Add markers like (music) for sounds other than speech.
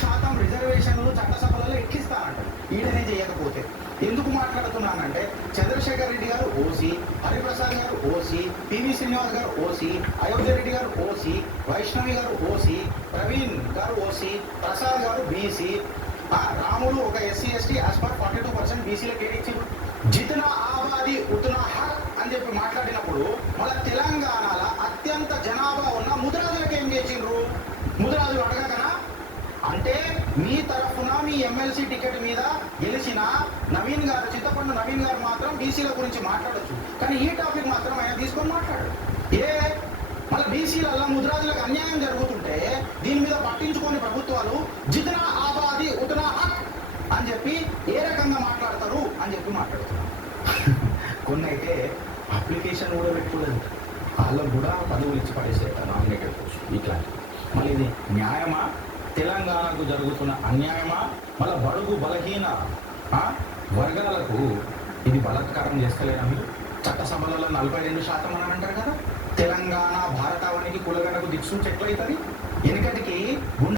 శాతం రిజర్వేషన్లు చట్టసభలలో ఎక్కిస్తానంట ఈడనే చేయకపోతే ఎందుకు మాట్లాడుతున్నానంటే చంద్రశేఖర్ రెడ్డి గారు ఓసీ హరిప్రసాద్ గారు ఓసీ పివి శ్రీనివాస్ గారు ఓసీ అయోధ్య రెడ్డి గారు ఓసీ వైష్ణవి గారు ఓసీ ప్రవీణ్ గారు ఓసీ ప్రసాద్ గారు బీసీ. రాముడు ఒక SC ST as per forty two percent బీసీలకు ఏడిచ్చిండు జితనా ఆబాది ఉతనా హర్ అని చెప్పి మాట్లాడినప్పుడు మన తెలంగాణలో మీ తరఫున మీ ఎమ్మెల్సీ టికెట్ మీద గెలిచిన నవీన్ గారు చింతపండు నవీన్ గారు మాత్రం బీసీల గురించి మాట్లాడొచ్చు. కానీ ఈ టాపిక్ మాత్రం ఆయన తీసుకొని మాట్లాడు. ఏ? మళ్ళీ బీసీలలో ముద్రాజులకు అన్యాయం జరుగుతుంటే దీని మీద పట్టించుకొని ప్రభుత్వాలు జితనా ఆబాది ఉతనా హక్ అని చెప్పి ఏ రకంగా మాట్లాడతారు అని చెప్పి మాట్లాడుతున్నారు. (laughs) కొన్ని అయితే అప్లికేషన్ కూడా పెట్టుకోలేదు. వాళ్ళకు కూడా పదవులు ఇచ్చి పడేసేట నామినేటెడ్ పోస్ట్ ఇట్లా. మళ్ళీ ఇది న్యాయమా? తెలంగాణకు జరుగుతున్న అన్యాయమా? మళ్ళీ బడుగు బలహీన వర్గాలకు ఇది బలత్కారం చేస్తలేనా మీరు? చట్టసభలలో నలభై రెండు శాతం అని అంటారు కదా? తెలంగాణ భారతావనికి కులగడకు దిక్సూచి ఎట్లయితుంది? వెనుకటికి